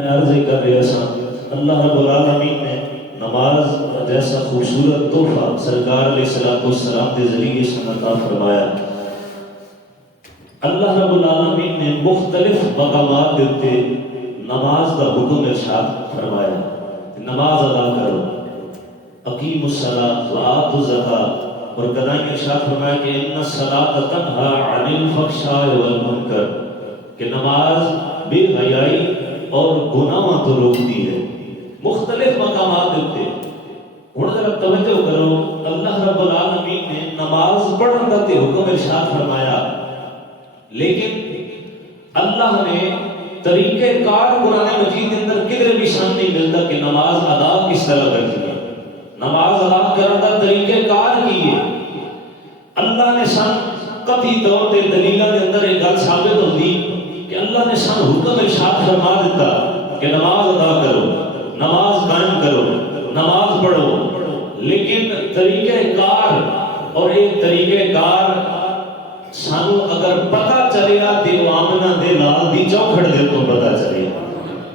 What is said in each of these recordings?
میں عرض کر رہا سا اللہ رب العالمین نے نماز جیسا خوبصورت تحفہ سرکار علیہ الصلوۃ والسلام کے ذریعے سے عطا فرمایا. اللہ رب العالمین نے مختلف مقامات دیتے نماز کا حکم ارشاد فرمایا. نماز ادا کرو، اقیموا الصلاۃ وآتوا الزکاۃ، اور کدائیں ارشاد فرمایا کہ ان الصلاۃ تنہی عن الفحشاء والمنکر، کہ نماز بے حیائی اور گناہوں تو روکتی ہے. مختلف مقامات دیتے. ہوں ذرا توجہ کرو، اللہ رب العالمین نے نماز پڑھنے کا حکم ارشاد فرمایا، لیکن اللہ نے طریقہ کار قرآن مجید کے اندر کدھر بھی شان نہیں ملتا کہ نماز ادا کس طرح کرتی ہے. نماز ادا کرنے کا طریقہ کار کی ہے. اللہ نے سن قطعی طور پہ دلیلہ کے اندر ایک گل ثابت ہوتی کہ اللہ نے سن حکم ارشاد فرما دیتا کہ نماز ادا کرو، نماز قائم کرو، نماز پڑھو، لیکن طریقہ کار اور ایک طریقہ کار سانو اگر پتہ چلے گا دل آمنہ دے لال دی چوکھڑ دے تو پتہ چلے گا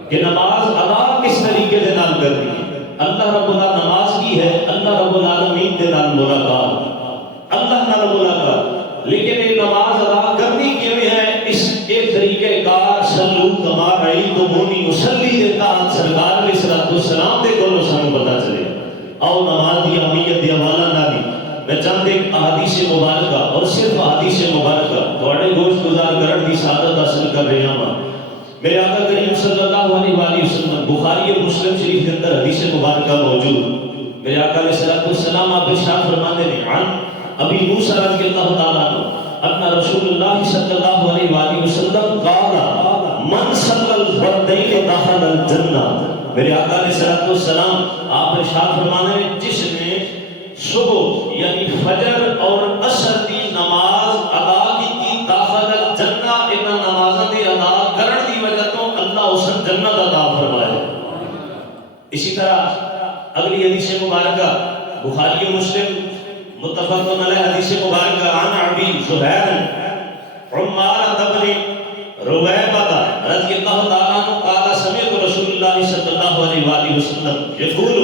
کہ نماز ادا کس طریقے دے نال کرنی ہے. اللہ رب العالمین نماز کی ہے اللہ رب العالمین دے نال ملاقات، اللہ نال ملاقات، لیکن یہ نماز ادا کرنی کیویں ہے اس ایک طریقہ کار صلو کما رأیتمونی اصلی دے تحت سرکار علیہ الصلوۃ والسلام دے کولوں سانو پتہ چلے. آؤ نماز دی اہمیت دی حوالہ نہ دی میں چند ایک احادیث مبارکہ اور صرف احادیث مبارکہ تھوڑے گوشت گزار کرن دی سعادت حاصل کر رہے ہیں. میرے آقا کریم صلی اللہ علیہ وآلہ وسلم بخاری اور مسلم شریف کے اندر حدیث مبارکہ موجود. میرے آقا علیہ الصلوۃ والسلام آپ ارشاد فرماتے ہیں عن ابی موسیٰ رضی اللہ تعالیٰ عنہ ان رسول اللہ صلی اللہ علیہ وآلہ وسلم قال من صلی الفردین دخل الجنہ. میرے آقا علیہ الصلوۃ والسلام آپ ارشاد فرماتے ہیں جس نے صبح یعنی فجر اور عصر کی نماز ادا کی داخل الجنہ، ان نمازاں دی ادا کرن دی وجہ تو اللہ اس جنت عطا فرمائے. اسی طرح اگلی حدیث مبارکہ بخاری و مسلم متفق علیہ حدیث مبارکہ عن ابی زہیر عمارہ بن رویبہ رضی اللہ تعالیٰ عنہ قال سمعت رسول اللہ صلی اللہ علیہ وآلہ وسلم یقول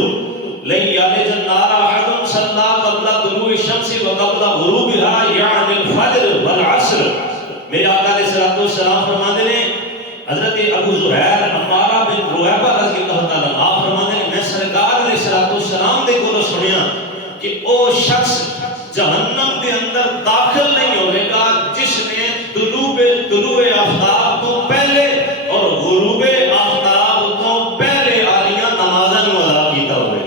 لن یلج النار احد صلی قبل طلوع الشمس وقبل غروبها یعنی الفجر والعصر. میرے آقا علیہ الصلوۃ والسلام فرماتے ہیں حضرت ابو زہیر عمارہ بن رویبہ رضی اللہ تعالیٰ عنہ آپ فرماتے ہیں میں سرکار علیہ الصلوۃ والسلام دے کولوں سنیا کہ او شخص جہنم کے اندر داخل نہیں ہوئے گا جس نے طلوع آفتاب کو پہلے اور غروب آفتاب کو پہلے آلیاں نمازاں نو ادا کیتا ہوئے.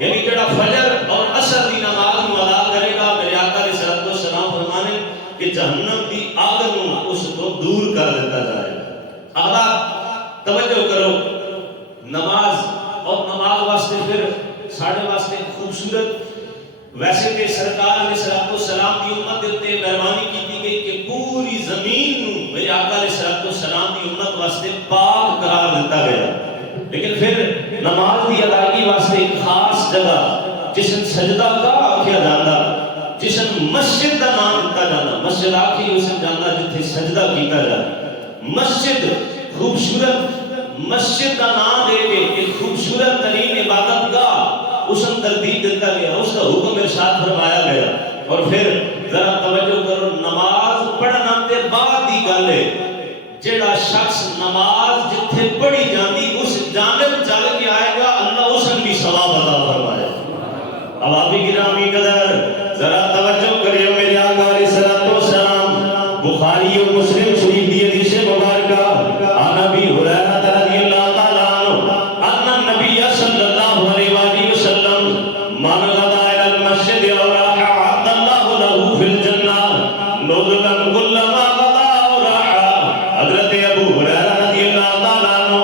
یعنی جڑا فجر اور عصر دی نماز نو ادا کرے گا میرے آقا علیہ الصلوۃ والسلام فرمانے کہ جہنم دی آگ نو اس کو دور کر دیتا جائے. اگلا توجہ کرو، نماز اور نماز واسطے پھر ساڑھے واسطے خوبصورت ویسے کہ سرکار علیہ الصلوۃ والسلام کی امت تے مہربانی کی گئی کہ پوری زمین نو میرے آقا علیہ الصلوۃ والسلام کی امت واسطے پاک قرار دیتا گیا. لیکن پھر نماز کی ادائیگی واسطے ایک خاص جگہ جسن سجدہ گاہ آکھیا جاتا، جسن مسجد کا نام دیتا جاتا، مسجد آکھی اسن جانا جتھے سجدہ کیتا جاتا. مسجد خوبصورت مسجد کا نام دے کے ایک خوبصورت ترین عبادت گاہ اس نے ترتیب دیتا گیا، اس کا حکم ارشاد فرمایا گیا. اور پھر ذرا توجہ کرو، نماز پڑھنا تے بعد دی گل ہے. جڑا شخص نماز جتھے پڑھی جاندی اس جانب چل کے آئے گا اللہ اس نے بھی ثواب عطا فرمائے. اب آپ کی گرامی قدر ذرا توجہ کریو، میرے آقا علیہ الصلوۃ والسلام بخاری اور مسلم شریف کی حدیث مبارکہ عن ابی ہریرہ رضی اللہ تعالی عنہ ان النبی صلی اللہ علیہ وآلہ وسلم من غدا الى المسجد اور اعد اللہ له فی الجنہ نزلا كلما غدا اور حضرت ابو ہریرہ رضی اللہ تعالی عنہ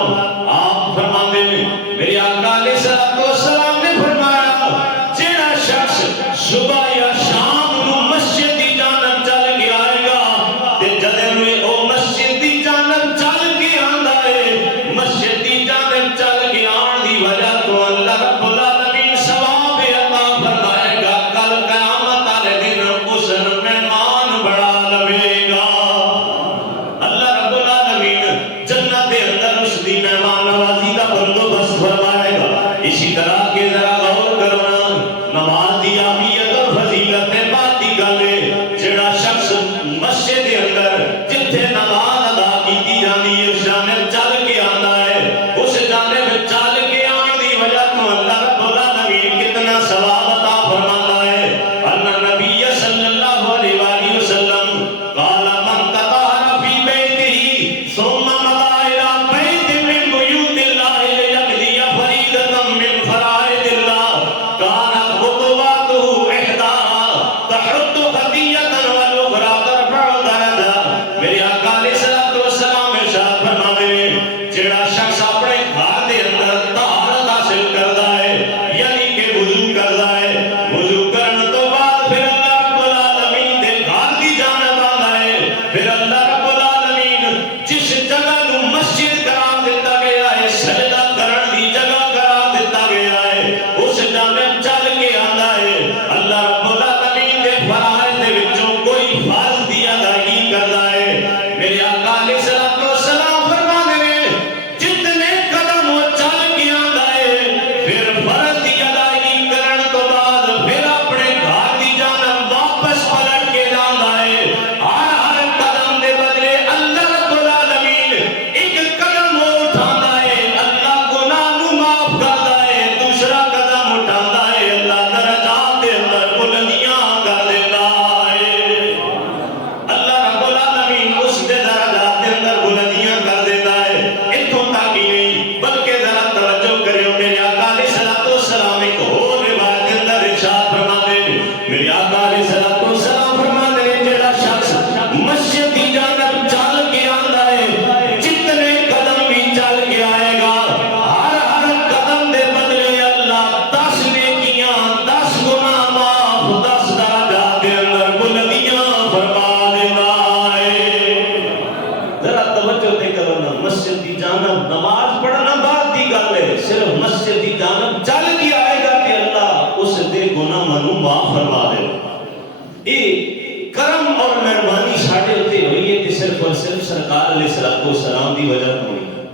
صرف سرکار علیہ السلام دی وجہ تو ہوئی ہے،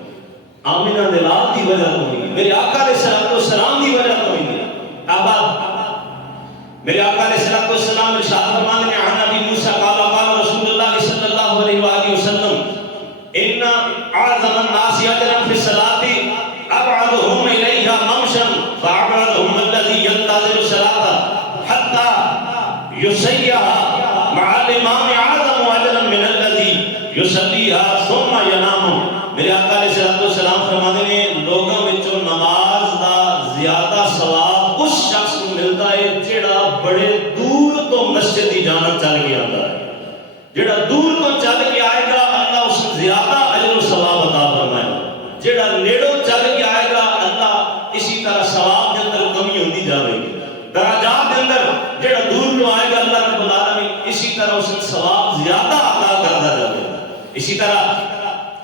آمنہ دے لال دی وجہ تو ہوئی ہے، میرے آقا علیہ السلام دی وجہ تو ہوئی ہے۔ میرے آقا علیہ السلام ارشاد فرماتے ہیں عن ابی موسیٰ قال قال رسول اللہ صلی اللہ علیہ وآلہ وسلم ان اعظم الناس اجرا فی الصلاۃ ابعدهم الیہا ممشا فابعدهم الذی ينتظر الصلاۃ حتى یصلیها مع الامام اعظم اجرا من الذی یصلیها ثم ینام۔ میرے آقا علیہ السلام فرماتے ہیں لوگوں وچوں نماز دا زیادہ ثواب اس شخص کو ملتا ہے جڑا بڑے دور تو مسجد کی جانب چل کے آتا ہے، جڑا دور تو چل کے آئے گا اللہ اس کو زیادہ اجر و ثواب عطا فرمائے گا، جڑا نیڑوں چل کے آئے گا اللہ اسی طرح ثواب کے اندر کمی ہوتی جائے گی، درجات کے اندر جڑا دور تو آئے گا اللہ رب العالمین اسی طرح اس کو ثواب زیادہ عطا کرتا جائے گا۔ اسی طرح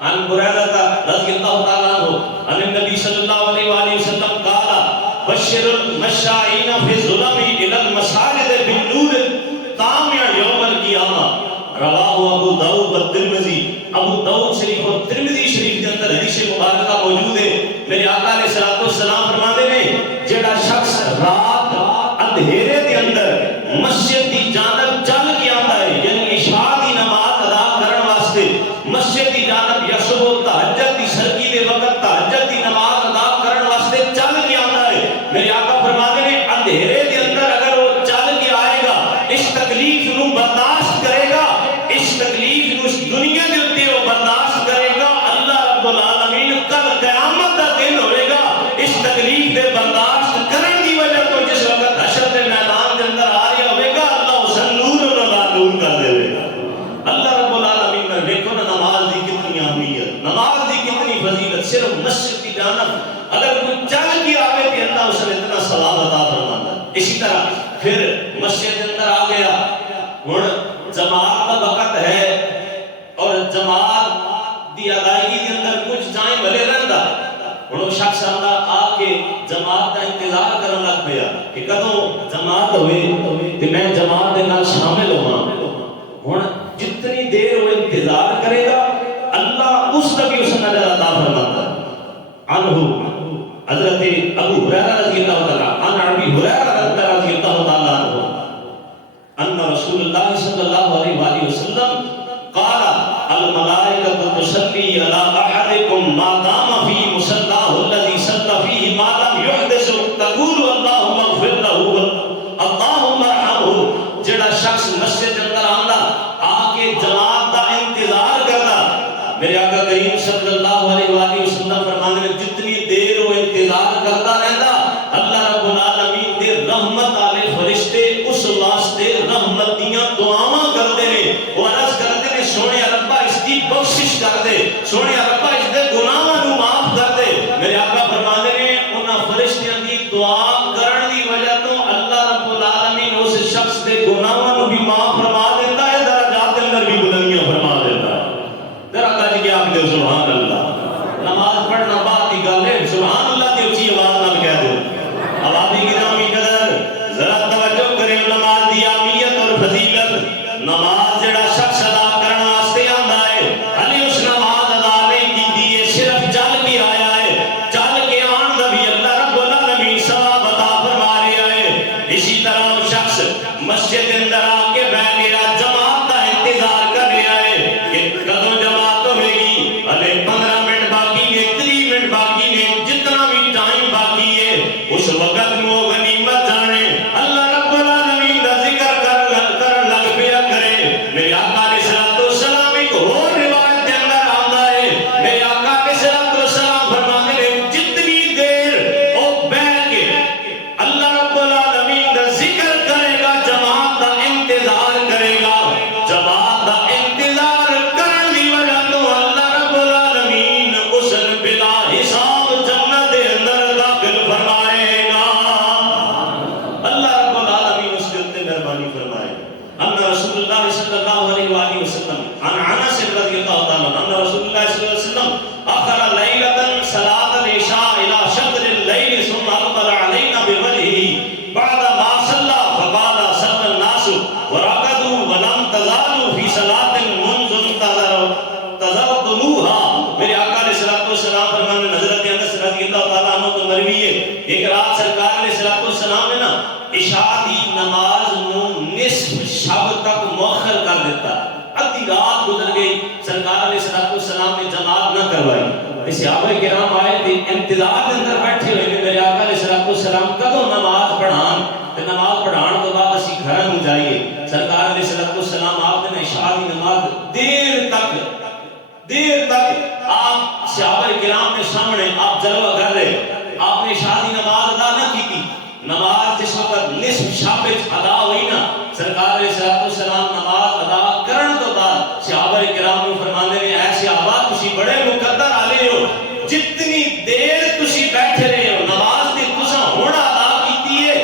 عن بريدة رضي الله تعالى عنه عن النبي صلى الله عليه وآله وسلم قال بشر المشائين في الظلم إلى المساجد بالنور الطامع يوم القيامة۔ رواه ابو داؤد والترمذی۔ ابو داؤد شریف اور ترمذی شریف کے اندر حدیث مبارکہ موجود ہے۔ میرے آقا علیہ السلام فرماتے ہیں جڑا شخص رات اندھیرے کے اندر مسجد کی جانب چل کے آتا ہے، یعنی عشاء کی نماز ادا کرنے واسطے مسجد کی جانب یا صبح تہجد کی سرکی دے وقت تہجد کی نماز ادا کرنے واسطے چل کے آتا ہے، میرے آقا فرماتے ہیں اندھیرے کے اندر اگر وہ چل کے آئے گا اس تکلیف نو برداشت کرے گا، اس تکلیف نو اس دنیا کے اوپر وہ برداشت کرے گا، اللہ رب العالمین کل قیامت کا دن ہوئے گا اس تکلیف دے برداشت کرنے کی وجہ تو جس وقت حشر کے میدان کے اندر آ رہا ہوئے گا اللہ اسے نور اور نور کر دے گا۔ اللہ رب العالمین میں دیکھو نا نماز دی کتنی اہمیت، نماز دی کتنی فضیلت، صرف مسجد کی جانب اگر کوئی چل کے آوے کہ اللہ اسے اتنا ثواب عطا فرماتا ہے۔ اسی طرح پھر مسجد کے اندر آ گیا، ہن جماعت کا وقت ہے اور جماعت دی ادائیگی کے اندر کچھ ٹائم بھلے رہندا، ہن وہ شخص آ کے جماعت کا انتظار کرن لگ پیا کہ کدوں جماعت ہوئے تے میں جماعت دے نال شامل ہوواں۔ ہن جتنی دیر وہ انتظار کرے گا اللہ اس کا بھی اس نظر عطا فرماتا ہے۔ عنہ حضرت ابو ہریرہ رضی اللہ تعالی عن ابی ہریرہ رضی اللہ تعالی عنہ ان رسول اللہ صلی اللہ علیہ وآلہ وسلم قال الملائکۃ تصلی علی احدکم ما دام فی مصلاہ الذی صلی فیہ ما لم یحدث تقول اللہم اغفر لہ اللہم ارحمہ۔ جڑا شخص مسجد کے اندر آندا آ کے جماعت کا انتظار کردا، میرے آقا کریم صلی اللہ علیہ وآلہ وسلم فرماتے ہیں جتنی دیر وہ انتظار کرتا رہتا اللہ رب العالمین دے رحمت والے فرشتے اس واسطے رحمت دیاں دعاواں کرتے ہیں، وہ عرض کرتے ہیں سونے ربا اس کی بخشش کر دے، سونے ربا عنہ کو مروی ہے ایک رات سرکار علیہ السلام نے نا عشاء دی نماز نو نصف شب تک مؤخر کر دیتا. ادھی رات گزر گئی, سرکار علیہ السلام نے جماعت نہ کروائی. صحابہ کرام آئے تھے انتظار کے اندر بیٹھے ہوئے نے میرے آقا علیہ السلام کدوں نماز پڑھان تے نماز پڑھان تو بعد اسی گھر نوں جائیے. سرکار علیہ السلام آپ نے عشاء دی نماز دیر تک آپ صحابہ کرام کے سامنے آپ جلوہ کر رہے, آپ نے عشاء دی نماز ادا نہ کی تھی. نماز جس وقت نصف شب ادا ہوئی نا, سرکار علیہ السلام نماز ادا کرن تو بعد صحابہ کرام کو فرماندے نے اے صحابہ تسی بڑے مقدر والے ہو, جتنی دیر تسی بیٹھے رہے ہو نماز تے تساں ہن ادا کیتی ہے.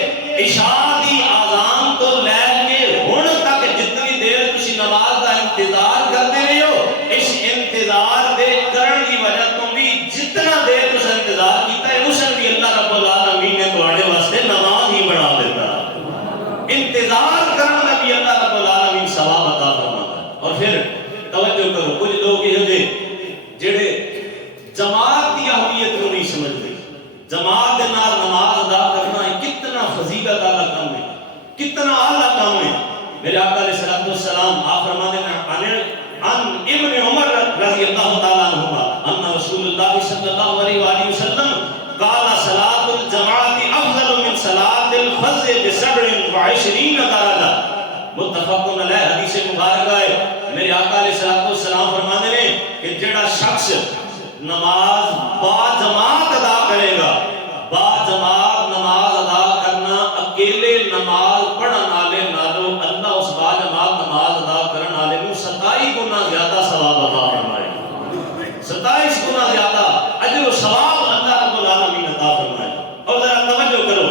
عشاء دی اذان تو لے کے ہن تک جتنی دیر تسی نماز دا انتظار کرتے رہے ہو, اس انتظار دے کرن دی وجہ تو بھی جتنا دیر تساں انتظار کیتا ہے اس بھی اللہ رب العالمین نے تواڈے واسطے نماز ہی بنا دیتا. انتظار کرنے کا بھی اللہ رب العالمین ثواب عطا فرماتا ہے. اور پھر توجہ کرو, کچھ لوگ یہ جڑے جماعت کی اہمیت کو نہیں سمجھتے. جماعت کے نال نماز ادا کرنا کتنا فضیلت والا کام ہے, کتنا اعلیٰ کام ہے. میرے آقا علیہ السلام آپ فرماتے ہیں عن ابن عمر رضی اللہ تعالیٰ عنہما ان رسول اللہ صلی اللہ علیہ وآلہ وسلم قال صلاۃ الجماعت افضل من صلاۃ الفجر ب27 درجہ. متفق علیہ حدیث مبارکہ ہے. میرے آقا علیہ السلام فرماتے ہیں کہ جڑا شخص نماز با جماعت ادا کرے گا, با جماعت نماز ادا کرنا اکیلے نماز پڑھن والے نالوں اللہ اس با جماعت نماز ادا کرن والے نوں 27 گنا زیادہ ثواب عطا فرمائے گا. 27 گنا زیادہ اجر و ثواب اللہ رب العالمین عطا فرمائے. اور ذرا توجہ کرو,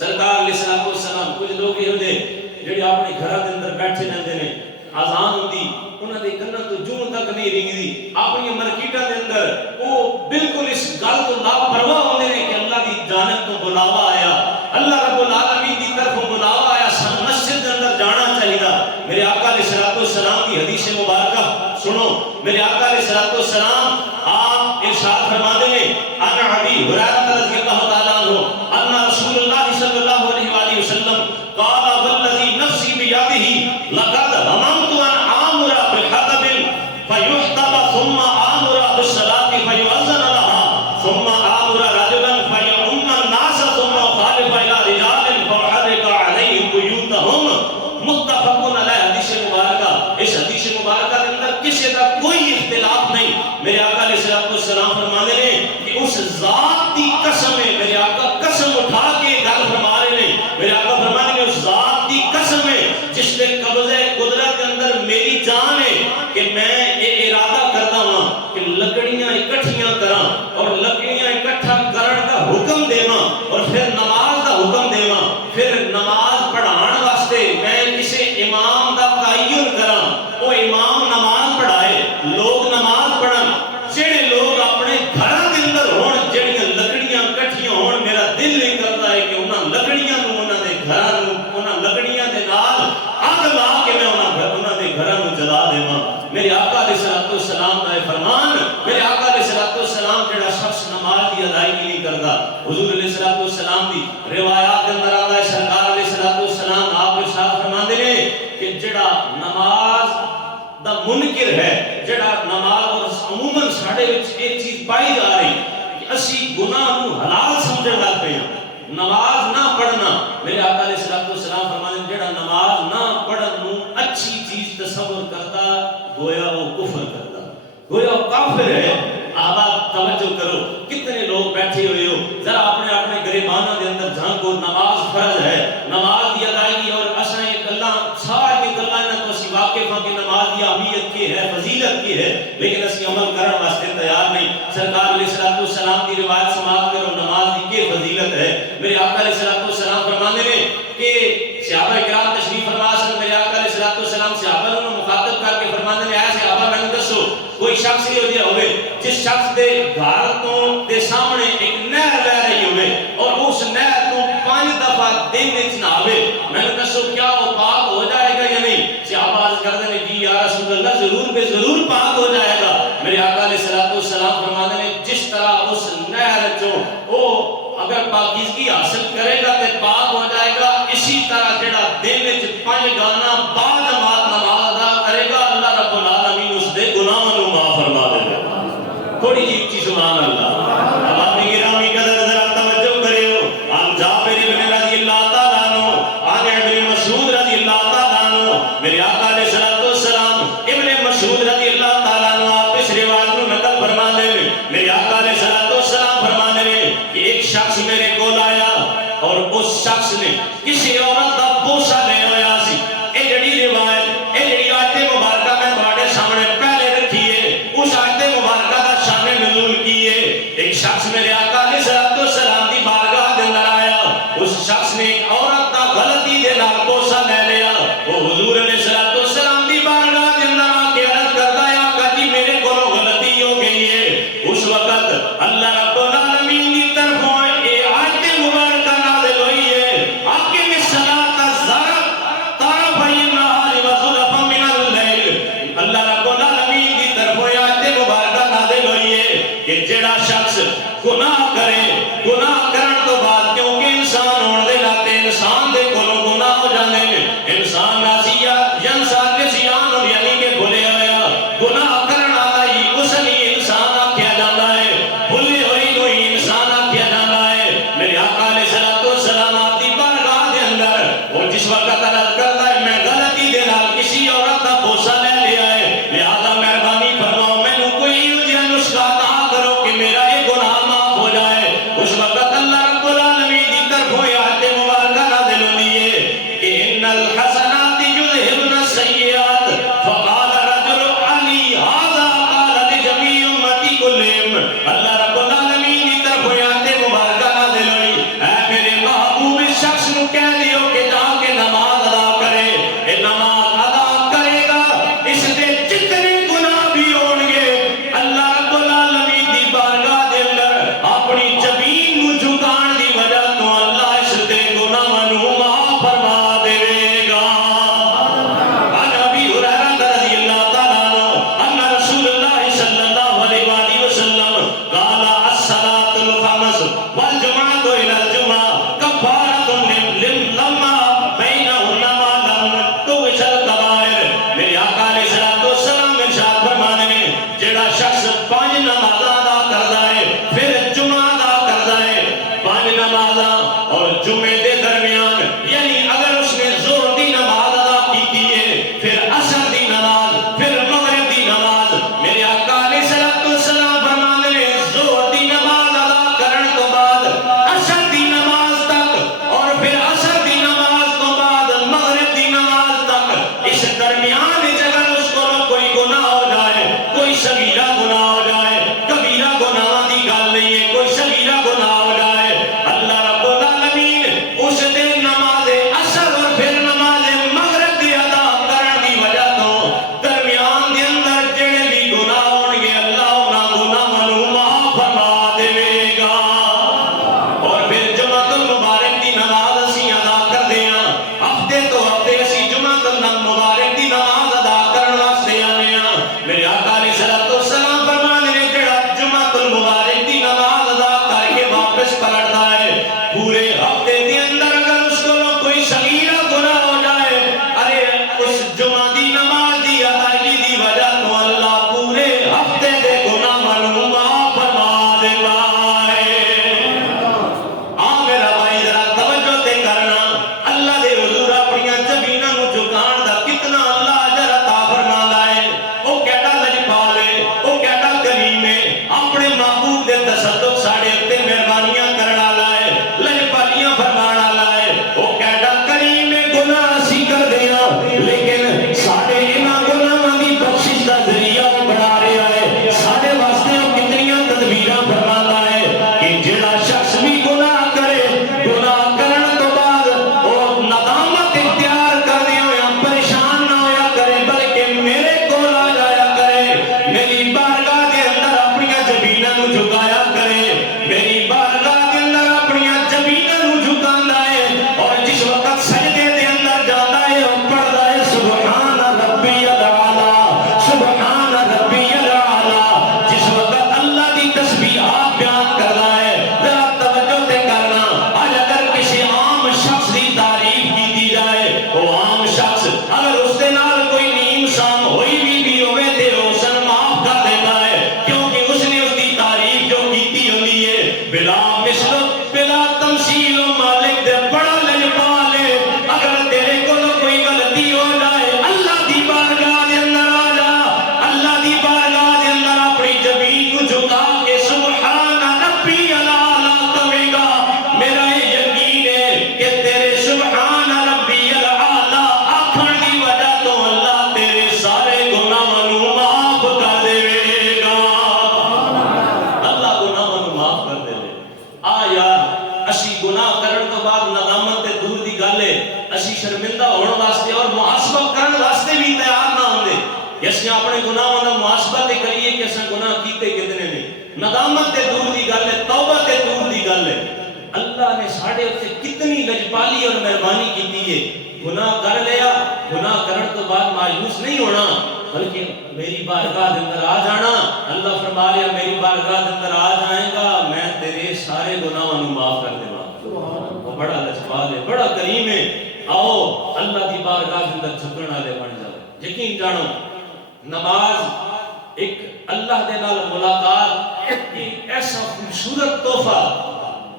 سرکار علیہ السلام کچھ لوگ یہ ہوتے جڑے اپنے گھر کے اندر بیٹھے رہتے ہیں, اذان ہوتی انہاں دے کناں تو جوں تک نہیں رنگدی, اپنی مارکیٹاں دے اندر وہ بالکل اس گل تو لاپرواہ ہوندے نے کہ اللہ دی جانب تو بلاوا آیا, اللہ رب العالمین دی طرف بلاوا آیا, سن مسجد دے اندر جانا چاہیے. میرے آقا علیہ السلام کی حدیث مبارکہ سنو. میرے آقا علیہ السلام آپ ارشاد فرماتے ہیں ان ابی ہریرہ رضی اللہ تعالی عنہ ان رسول اللہ صلی اللہ علیہ وآلہ وسلم قال والذی نفسی بیدہ لقد هممت ان آمر بحطب فیحطب ثم آمر بالصلاة فیؤذن لها ثم آمر رجلا فیؤم الناس ثم خالف الى رجال فحرق علیہم بیوتہم. متفق علیہ حدیث مبارکہ. اس حدیث مبارکہ کے اندر کسی کا کوئی اختلاف نہیں. میرے آقا علیہ السلام فرماتے ہیں کہ اس ذات کی قسم ہے, میرے آقا قسم اٹھا کے گل فرما رہے ہیں, میرے آقا فرماتے ہیں اس ذات کی قسم ہے جس نے قبضہ قدرت کے اندر میری جان ہے کہ میں یہ ارادہ کرتا ہوں کہ لکڑیاں اکٹھیاں کراں اور لکڑیاں اکٹھا کرن کا حکم دیواں اور پھر نماز کا حکم دیواں, پھر نماز پڑھان واسطے میں کسی امام کا تعین کراں, وہ امام نماز پڑھائے, لوگ نماز پڑھن. جڑے لوگ اپنے گھراں دے اندر ہون, جڑیاں لکڑیاں اکٹھیاں ہون, میرا دل نہیں کرتا ہے کہ انہاں لکڑیاں نوں انہاں دے گھراں نوں انہاں لکڑیاں دے نال اگ لا کے میں انہاں دے گھراں نوں جلا دیواں. میرے آقا علیہ السلام کا فرمان, میرے آقا علیہ السلام جڑا شخص نماز کی ادائیگی نہیں کرتا, حضور علیہ السلام دی روایات کے اندر آتا ہے سرکار علیہ السلام آپ ارشاد فرماتے ہیں کہ جڑا نماز دا منکر ہے, جڑا نماز اور عموماً ساڈے وچ ایک چیز پائی جا رہی کہ اسی گناہ نوں حلال سمجھن لگ پئے ہاں, نماز نہ پڑھنا. میرے آقا علیہ السلام فرماتے ہیں جڑا نماز نہ پڑھن نوں اچھی چیز تصور کرتا گویا وہ کفر کرتا, گویا وہ کافر ہے. آپ توجہ کرو, کتنے لوگ بیٹھے ہوئے ہو, ذرا اپنے اپنے گریبانوں کے اندر جھانکو. نماز فرض ہے, نماز کی ادائیگی, اور اساں یہ گلاں ساری گلاں نہ تو اسی واقف ہاں کہ نماز کی اہمیت کی ہے, فضیلت کی ہے, لیکن اسی عمل کرن واسطے تیار نہیں. سرکار علیہ السلام کی روایت سماعت کرو, نماز کی کیا فضیلت ہے. میرے آقا علیہ السلام فرماتے ہیں کہ صحابہ کرام تشریف فرما سن, میرے آقا علیہ السلام صحابہ کو مخاطب کر کے فرماتے ہیں اے صحابہ میں دسو کوئی شخص یہ ہو ہوئے جس شخص دے گھر تو دے سامنے ایک نہر بہ رہی ہوئے اور اس نہر کو 5 دفعہ دن وچ نہاوے, میں نے دسو کیا وہ پاک ہو جائے گا یا نہیں؟ صحابہ عرض کرتے ہیں جی یا رسول اللہ ضرور بے ضرور پاک ہو جائے گا. میرے آقا علیہ السلام فرماتے ہیں جس طرح اس نہر وچوں او اگر پاکیزگی حاصل کرے گا تے پاک ہو جائے گا. اسی طرح جڑا دن وچ 5 گانا با جماعت نماز ادا کرے گا اللہ رب العالمین اس دے گناہاں نوں معاف فرما دے گا. تھوڑی جی اچھی سبحان اللہ. عوامی گرامی قدر ذرا توجہ کریو. عن جابر بن رضی اللہ تعالیٰ عنہ عن ابن مسعود رضی اللہ تعالیٰ عنہ میرے آقا علیہ الصلوۃ والسلام ابن مسعود رضی اللہ تعالیٰ عنہ آپ اس روایت کو نقل فرما دے. میرے آقا علیہ الصلوۃ والسلام فرما دے کہ ایک شخص میرے کول آیا اور اس شخص نے کسی عورت کا بوسہ لے آیا سی. اے جڑی روایت اے جڑی آیت مبارکہ میں تواڈے سامنے پہلے رکھی ہے اس آیت مبارکہ دا شان نزول کی ہے. ایک شخص میرے آقا علیہ الصلوۃ والسلام دی بارگاہ دے اندر آیا. اس شخص نے ایک عورت دا غلطی دے نال بوسہ لے لیا. وہ حضور علیہ الصلوۃ والسلام دی بارگاہ دے اندر آ کے عرض کردا ہے آقا جی میرے کولوں غلطی ہو گئی ہے. اس وقت اللہ رب العالمین دی طرفوں اے آیت مبارکہ نازل ہوئی ہے. اقم الصلاۃ طرفی النہار وزلفا من اللیل. اللہ رب العالمین دی طرفوں آیت مبارکہ نازل ہوئی ہے کہ جڑا شخص گناہ کرے گناہ کرن تو بعد کیونکہ انسان ہون دے ناتے انسان دے کولوں گناہ ہو جاندے نے. انسان ناسیا انسان نسیان یعنی کہ بھولے ہویا گناہ کرن والا ہی اس نے انسان آکھیا جاندا ہے. بھولے ہوئی نو ہی انسان آکھیا جاندا ہے. میرے آقا علیہ الصلوۃ والسلام آپ دی بارگاہ دے اندر اور جس وقت عرض کردا ہے میں غلطی دے نال کسی عورت دا بوسہ لے لیا ہے لہذا مہربانی فرماؤ مینوں کوئی یہو جہا نسخہ عطا کرو کہ میرا یہ گناہ معاف ہو جائے. اس وقت اللہ رب بلا مثل بلا تمثیل مالک دے بڑا لجپال ہے اگر تیرے کو کوئی غلطی ہو جائے اللہ دی بارگاہ دے اندر آ جا اللہ دی بارگاہ دے اندر اپنی جبین کو جھکا کے سبحان ربی العالی کہے گا میرا یہ یقین ہے کہ تیرے سبحان ربی العالی آکھن دی وجہ تو اللہ تیرے سارے گناہاں نو معاف کر دے گا اللہ گناہاں نو معاف کر دے آ یار اسی گناہ کرن تو بعد ندامت تے دور دی گل ہے اسی شرمندہ ہون واسطے اور محاسبہ کرن واسطے بھی تیار نہ ہوندے کہ اسی اپنے گناہاں دا محاسبہ تے کریے کہ اساں گناہ کیتے کتنے نے ندامت تے دور دی گل ہے توبہ تے دور دی گل ہے اللہ نے ساڈے اوتے کتنی لجپالی اور مہربانی کیتی ہے گناہ کر لیا گناہ کرن تو بعد مایوس نہیں ہونا بلکہ میری بارگاہ دے اندر آ جانا اللہ فرما رہا میری بارگاہ دے اندر آ جائے گا میں تیرے سارے گناہوں نو معاف کر دے گا وہ بڑا لجپال ہے بڑا کریم ہے آؤ اللہ دی بارگاہ دے اندر جھکن والے بن جاؤ یقین جانو نماز ایک اللہ دے نال ملاقات ایک ایسا خوبصورت تحفہ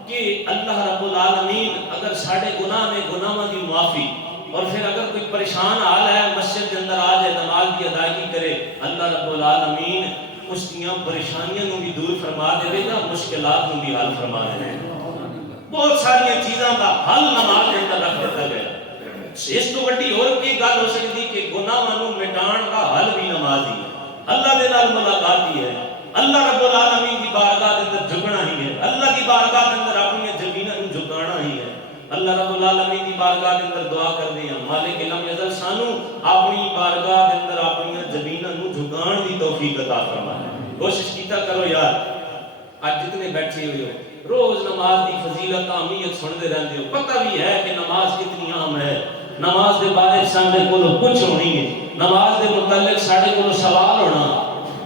کہ اللہ رب العالمین اگر ساڑے گناہ میں گناہوں دی معافی اور پھر اگر کوئی پریشان حال ہے مسجد کے اندر آ جائے نماز کی ادائیگی کرے اللہ رب العالمین اس دیاں پریشانیاں نو بھی دور فرما دے گا مشکلات نو بھی حل فرما دے گا بہت ساری چیزاں کا حل نماز کے اندر رکھ دیتا گیا اس تو بڑی اور کی گل ہو سکتی کہ گناہاں نو مٹان کا حل بھی نماز ہی ہے اللہ دے نال ملاقات ہی ہے اللہ رب العالمین کی بارگاہ کے اندر جھکنا ہی ہے اللہ کی بارگاہ کے اندر اپنی زمیناں نو جھکانا ہی ہے اللہ رب العالمین کی بارگاہ کے اندر دعا کر دے ہیں مالک علم یزل سانو اپنی بارگاہ کے اندر اپنی زمیناں نو جھکان دی توفیق عطا فرمائے کوشش کیتا کرو یار آج جتنے بیٹھے ہوئے ہو روز نماز دی فضیلت اہمیت سنتے رہتے ہو پتہ بھی ہے کہ نماز کتنی اہم ہے نماز کے بارے ساڈے کول کچھ ہونی ہے نماز کے متعلق ساڈے کول سوال ہونا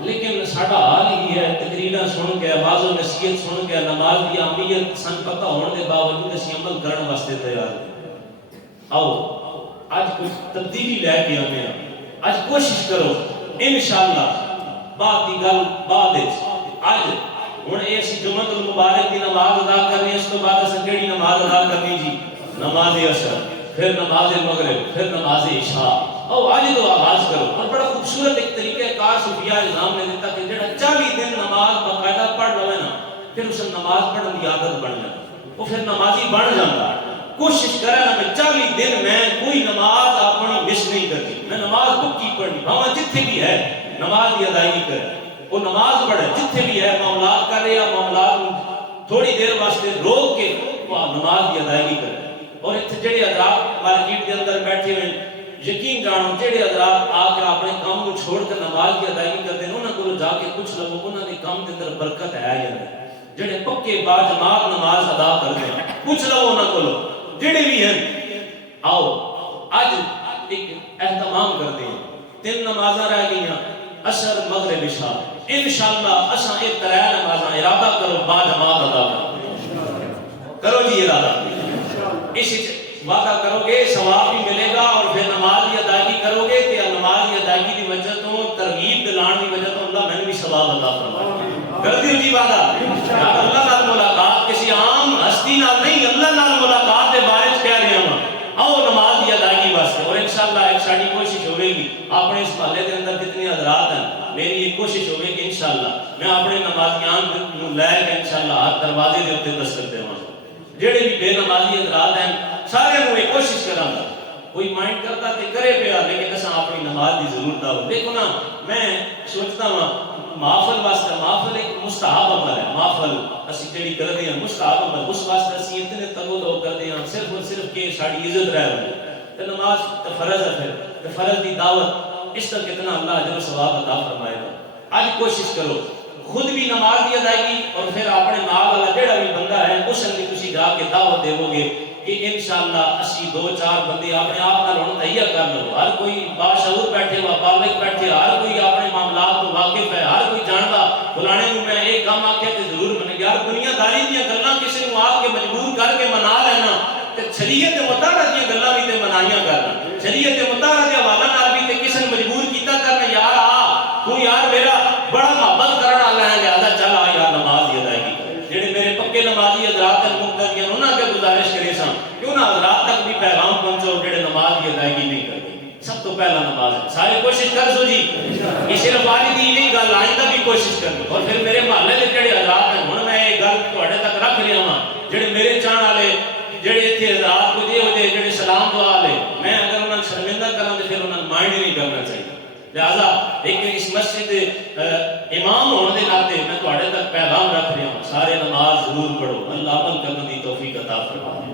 لیکن ساڈا حال ہی ہے تقریراں سن کے واعظ و نصیحت سن کے نماز کی اہمیت سن پتہ ہونے کے باوجود اسی عمل کرنے واسطے تیار ہیں آؤ آج کچھ تبدیلی لے کے آنے ہیں آج کوشش کرو انشاءاللہ بات کی گل بعد آج ہن اس جمعۃ المبارک کی نماز ادا کرنی اس تو بعد اساں کیڑی نماز ادا کرنی جی نماز عصر پھر نماز مغرب پھر نماز عشاء او آج تو آغاز کرو اور بڑا خوبصورت ایک طریقہ کار صوفیاء نظام نے دیتا کہ جڑا 40 دن نماز باقاعدہ پڑھ لوے نا پھر اس نماز پڑھنے کی عادت بن جاتی وہ پھر نمازی بن جاتا کوشش کرے نا میں 40 دن میں کوئی نماز اپنی مس نہیں کرتی میں نماز پکی پڑھنی بھاواں جتھے بھی ہے نماز کی ادائیگی کرے وہ نماز پڑھے جتھے بھی ہے معاملات کر رہے یا معاملات تھوڑی دیر واسطے روک کے وہ نماز کی ادائیگی کرے اور اتنے جڑے حضرات مارکیٹ کے اندر بیٹھے ہوئے یقین جانو جڑے حضرات آ کے اپنے کام کو چھوڑ کر نماز کی ادائیگی کرتے ہیں انہاں کو جا کے پوچھ لو انہاں دے کام کے اندر برکت ہے یا نہیں جڑے پکے با جماعت نماز ادا کرتے ہیں پوچھ لو انہاں کو جڑے بھی ہیں آؤ آج ایک اہتمام کرتے ہیں 3 نمازاں رہ گئی ہیں عصر مغرب عشاء انشاءاللہ اساں یہ 3 نمازاں ارادہ کرو با جماعت ادا کرو جی ارادہ اس وعدہ کرو گے ثواب بھی ملے گا اور پھر نماز کی ادائیگی کرو گے کہ نماز کی ادائیگی کی وجہ تو ترغیب دلان کی وجہ تو اللہ میں نے بھی ثواب عطا فرمائے کر دیو جی وعدہ اللہ نال ملاقات کسی عام ہستی نال نہیں اللہ نال ملاقات کے بارے میں کہہ رہے ہیں آؤ نماز کی ادائیگی واسطے اور انشاءاللہ ایک ساری کوشش ہوے گی اپنے اس محلے کے اندر جتنے حضرات ہیں میری یہ کوشش ہوے کہ انشاءاللہ میں اپنے نمازیان کو لے کے انشاءاللہ ہر دروازے کے اوپر دستک دیواں جڑے بھی بے نمازی حضرات ہیں سارے کو یہ کوشش کراں گا کوئی مائنڈ کرتا تے کرے پیا لیکن اساں اپنی نماز دی ضرورت آ دیکھو نا میں سوچتا ہوں محفل واسطے محفل ایک مستحب عمل ہے محفل اسی جڑی کردے ہیں مستحب عمل اس واسطے اسی اتنے تگو کردے ہیں صرف اور صرف کہ ساڈی عزت رہ تے نماز تے فرض ہے پھر تے فرض دی دعوت اس تک کتنا اللہ اجر و ثواب عطا فرمائے گا آج کوشش کرو خود بھی نماز دی ادائیگی اور پھر اپنے نال والا جڑا بھی بندہ ہے اس نے تسی جا کے دعوت دیو گے کہ انشاءاللہ اسی 2-4 بندے اپنے آپ نال ہن تہیا کر لو ہر کوئی باشعور بیٹھے ہوا بالغ بیٹھے ہر کوئی اپنے معاملات تو واقف ہے ہر کوئی جاندا فلانے کو میں ایک کام آکھیا تے ضرور بنے یار دنیا داری دی گلاں کسی نو آ کے مجبور کر کے منا لینا تے شریعت مطابق دی گلاں بھی تے منائیاں کرنا شریعت مطابق دے حوالے نال بھی تے کسی نے مجبور کیتا کرنا یار آ تو یار میرا بڑا محبت کرن والا ہے لہذا چل آ یار نماز دی ادائیگی جڑے میرے پکے نمازی حضرات تک مقتدی ہیں انہاں کے گزارش کرے سن کہ انہاں حضرات تک بھی پیغام پہنچو جڑے نماز کی ادائیگی نہیں کرتے سب تو پہلا نماز ہے سارے کوشش کر سو جی یہ صرف آج دی نہیں گل آئندہ بھی کوشش کرنی اور پھر میرے محلے کے جڑے حضرات ہیں ہن میں یہ گل تواڈے تک رکھ رہا ہاں جڑے میرے چاہن والے جڑے ایتھے حضرات کو دے ہوئے جڑے سلام دعا والے میں اگر انہاں شرمندہ کراں تے پھر انہاں مائنڈ ہی نہیں کرنا چاہیے لہذا ایک اس مسجد امام ہونے کے ناطے میں تواڈے تک پیغام رکھ رہا ہوں سارے نماز ضرور پڑھو اللہ عمل کرنے کی توفیق عطا فرمائے